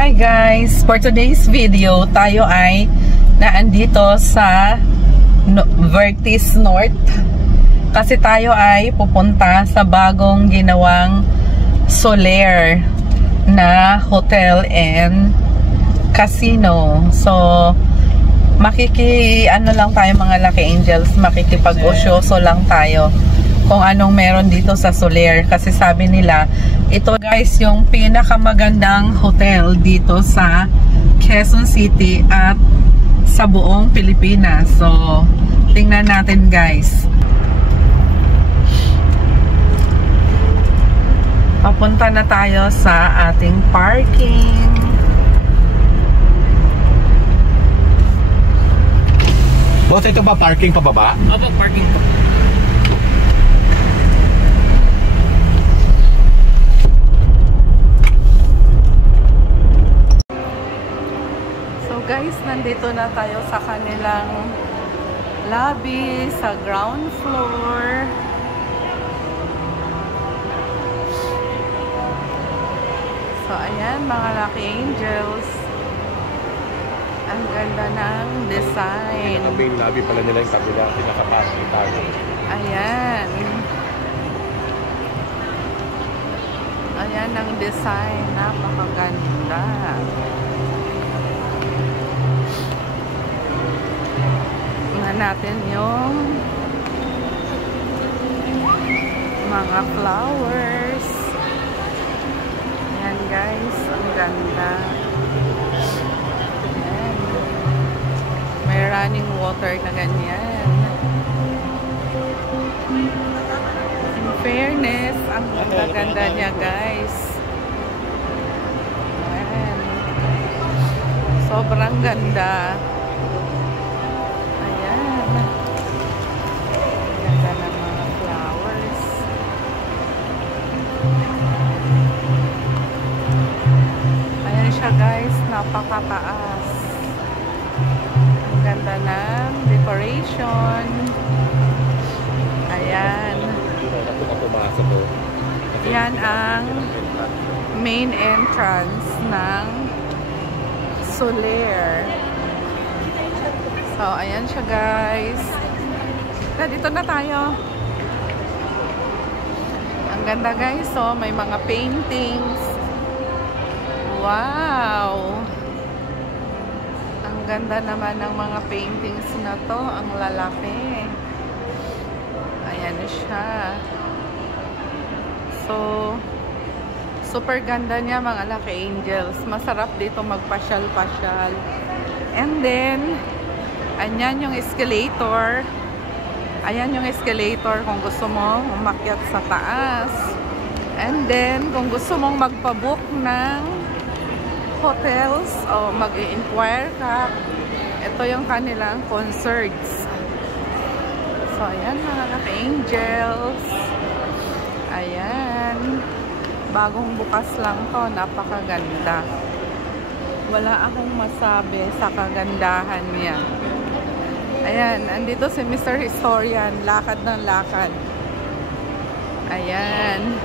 Hi guys! For today's video, tayo ay naandito sa Vertis North kasi tayo ay pupunta sa bagong ginawang Solaire na hotel and casino. So, ano lang tayo mga Lucky Angels, makikipag-osyoso lang tayo kung anong meron dito sa Solaire kasi sabi nila ito guys yung pinakamagandang hotel dito sa Quezon City at sa buong Pilipinas. So tingnan natin guys. Papunta na tayo sa ating parking. Boss, ito ba parking pababa? Opo, parking po. Guys, nandito na tayo sa kanilang lobby sa ground floor. So ayan mga Lucky Angels, ang ganda ng design. Ang main lobby pala nila yung kabila, pinaka-parking tayo. Ayan. Ayan ang design, napakaganda. Natin yung mga flowers. Ayan guys, ang ganda. Ayan. May running water na ganyan. In fairness, ang ganda-ganda niya guys. Ayan. Sobrang ganda. Guys, napakataas. Ang ganda ng decoration. Ayan. Yan ang main entrance ng Solaire. So, ayan siya guys. Dito na tayo. Ang ganda guys. So, may mga paintings. Wow! Ang ganda naman ng mga paintings na to. Ang lalaki. Ayan siya. So, super ganda niya mga Lucky Angels. Masarap dito magpasyal-pasyal. And then, ayan yung escalator. Ayan yung escalator kung gusto mo umakyat sa taas. And then, kung gusto mong magpabook ng hotels o mag-i-inquire ka, ito yung kanilang concerts. So ayan mga Lucky Angels, ayan, bagong bukas lang to, napakaganda. Wala akong masabi sa kagandahan niya. Ayan, andito si Mr. Historian, lakad ng lakad. Ayan.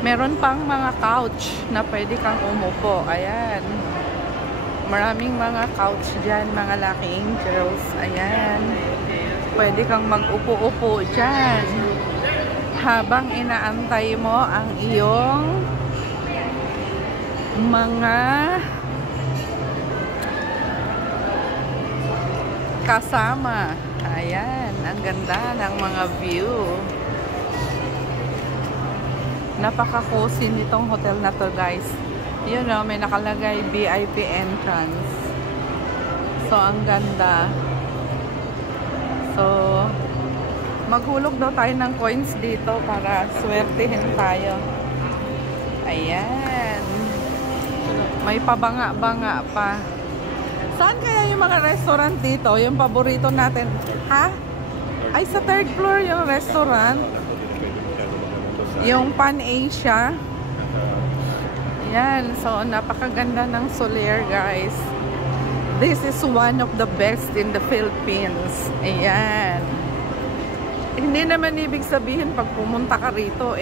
Meron pang mga couch na pwede kang umupo. Ayan. Maraming mga couch dyan, mga Lucky Angels. Ayan. Pwede kang mag-upo-upo dyan. Habang inaantay mo ang iyong mga kasama. Ayan. Ang ganda ng mga view. Napaka-cozy nitong hotel na to guys. Yun o, may nakalagay VIP entrance. So, ang ganda. So, maghulog daw tayo ng coins dito para swertihin tayo. Ayan. May pabanga-banga pa. Saan kaya yung mga restaurant dito? Yung paborito natin. Ha? Ay, sa third floor yung restaurant. Yung Pan Asia. Ayan. So, napakaganda ng Solaire, guys. This is one of the best in the Philippines. Ayan. Hindi naman ibig sabihin pag pumunta ka rito,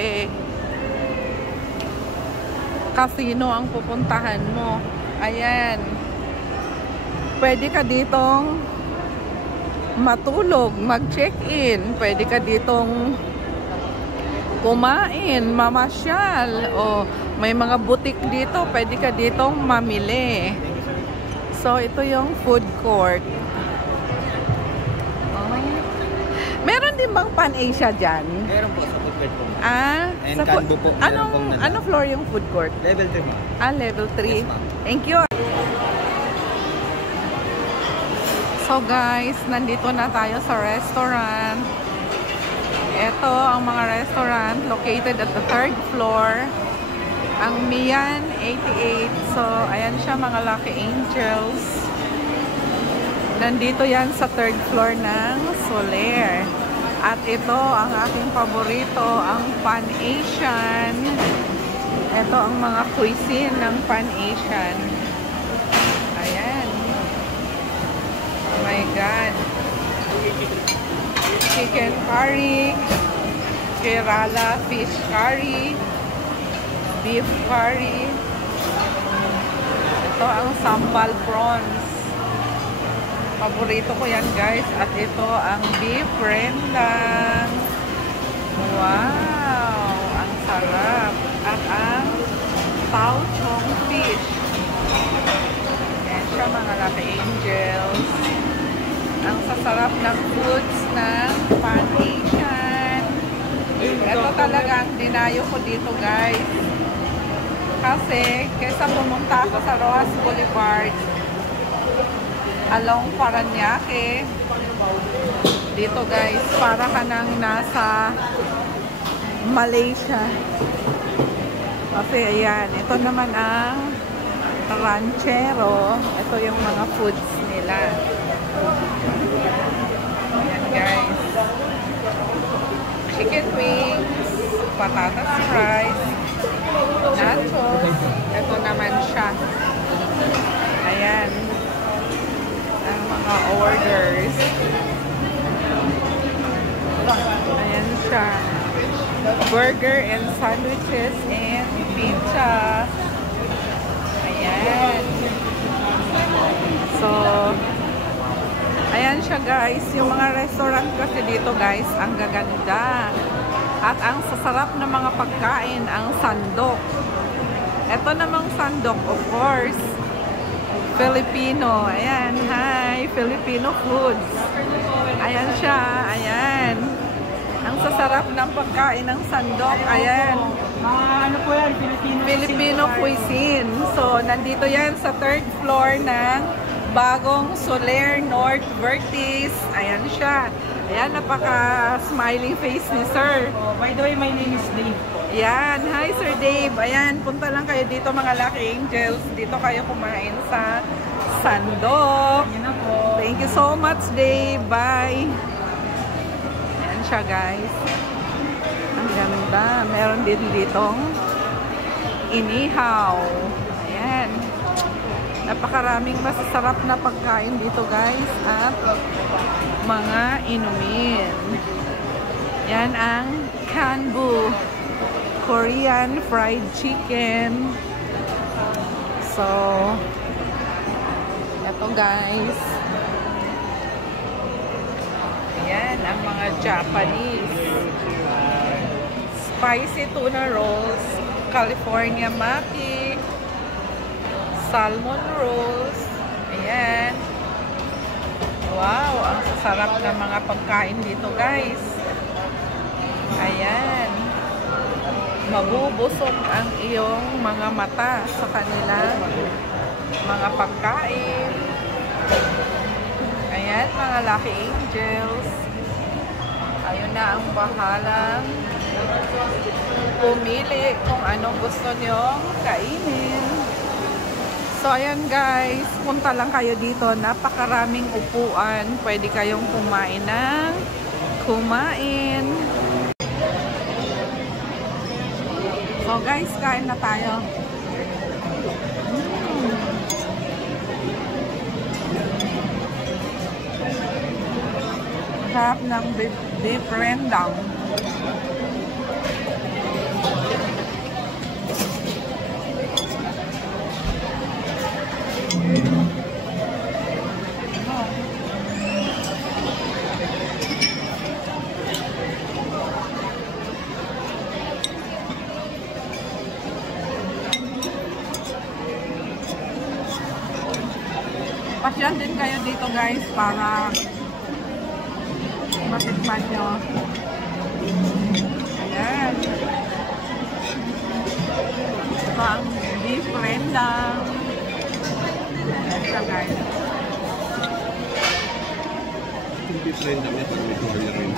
casino ang pupuntahan mo. Ayan. Pwede ka ditong matulog, mag-check-in. Pwede ka ditong kumain, mamasyal. O may mga butik dito, pwede ka ditong mamili. So, ito yung food court. Meron din bang Pan-Asia dyan? Meron po sa food court po. And sa Canbo po. Anong floor yung food court? Level 3 mo. Level 3. Yes, ma'am. Thank you. So guys, nandito na tayo sa restaurant. Ito ang mga restaurant located at the 3rd floor. Ang Mian 88. So, ayan siya mga Lucky Angels. Nandito yan sa 3rd floor ng Solaire. At ito ang aking paborito, ang Pan-Asian. Ito ang mga cuisine ng Pan-Asian. Ayan. Oh my God. Chicken curry, Kerala fish curry, beef curry. Ito ang sambal prawns. Paborito ko yan guys. At ito ang beef rendang. Wow! Ang sarap. At ang tao chong fish. Yan siya mga Lucky Angels. Ang sasarap ng foods ng Pan-Asian. Ito talaga ang dinayo ko dito guys. Kasi kesa pumunta ako sa Rojas Boulevard along Paranaque, dito guys, para ka nang nasa Malaysia. Kasi ayan, ito naman ang ranchero. Ito yung mga foods nila. Ayan guys. Chicken wings, patatas fries, nachos. Ito naman siya. Ayan. Ang mga orders. Ayan siya. Burger and sandwiches and pizza. Ayan. So, ayan siya guys. Yung mga restaurant kasi dito guys, ang gaganda. At ang sasarap na mga pagkain, ang sandok. Ito namang sandok, of course, Filipino. Ayan, hi, Filipino foods. Ayan siya, ayan. Ang sasarap ng pagkain ng sandok, ayan. Ano po yan? Filipino cuisine. So, nandito yan sa 3rd floor ng bagong Solaire North Vertis. Ayan siya. Ayan, napaka-smiling face ni Sir. Oh, by the way, my name is Dave. Ayan, hi Sir Dave. Ayan, punta lang kayo dito mga Lucky Angels. Dito kayo kumain sa sandok. Yan na po. Thank you so much, Dave. Bye. Ayan siya, guys. Ang ganda. Meron din ditong inihaw. Ayan. Napakaraming masasarap na pagkain dito, guys. At mga inumin. Yan ang Canbo Korean fried chicken. So, eto guys. Ayan, ang mga Japanese. Spicy tuna rolls, California maki, salmon rolls. Ayan. Wow, ang sasarap ng mga pagkain dito guys. Ayan. Mabubusog ang iyong mga mata sa kanilang mga pagkain. Ayan, mga Lucky Angels. Ayun na ang bahalang pumili kung anong gusto nyong kainin. So, ayan guys, punta lang kayo dito. Napakaraming upuan. Pwede kayong kumain ng kumain. So guys, kain na tayo. Sarap ng beef rendang. Pasyan din kayo dito guys para matikman nyo. Ayan. Ito ang beef rendang. Ito guys.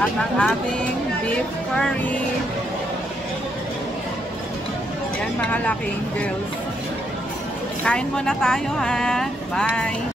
At ang ating beef curry. Yan mga Lucky Angels. Kain muna tayo ha. Bye!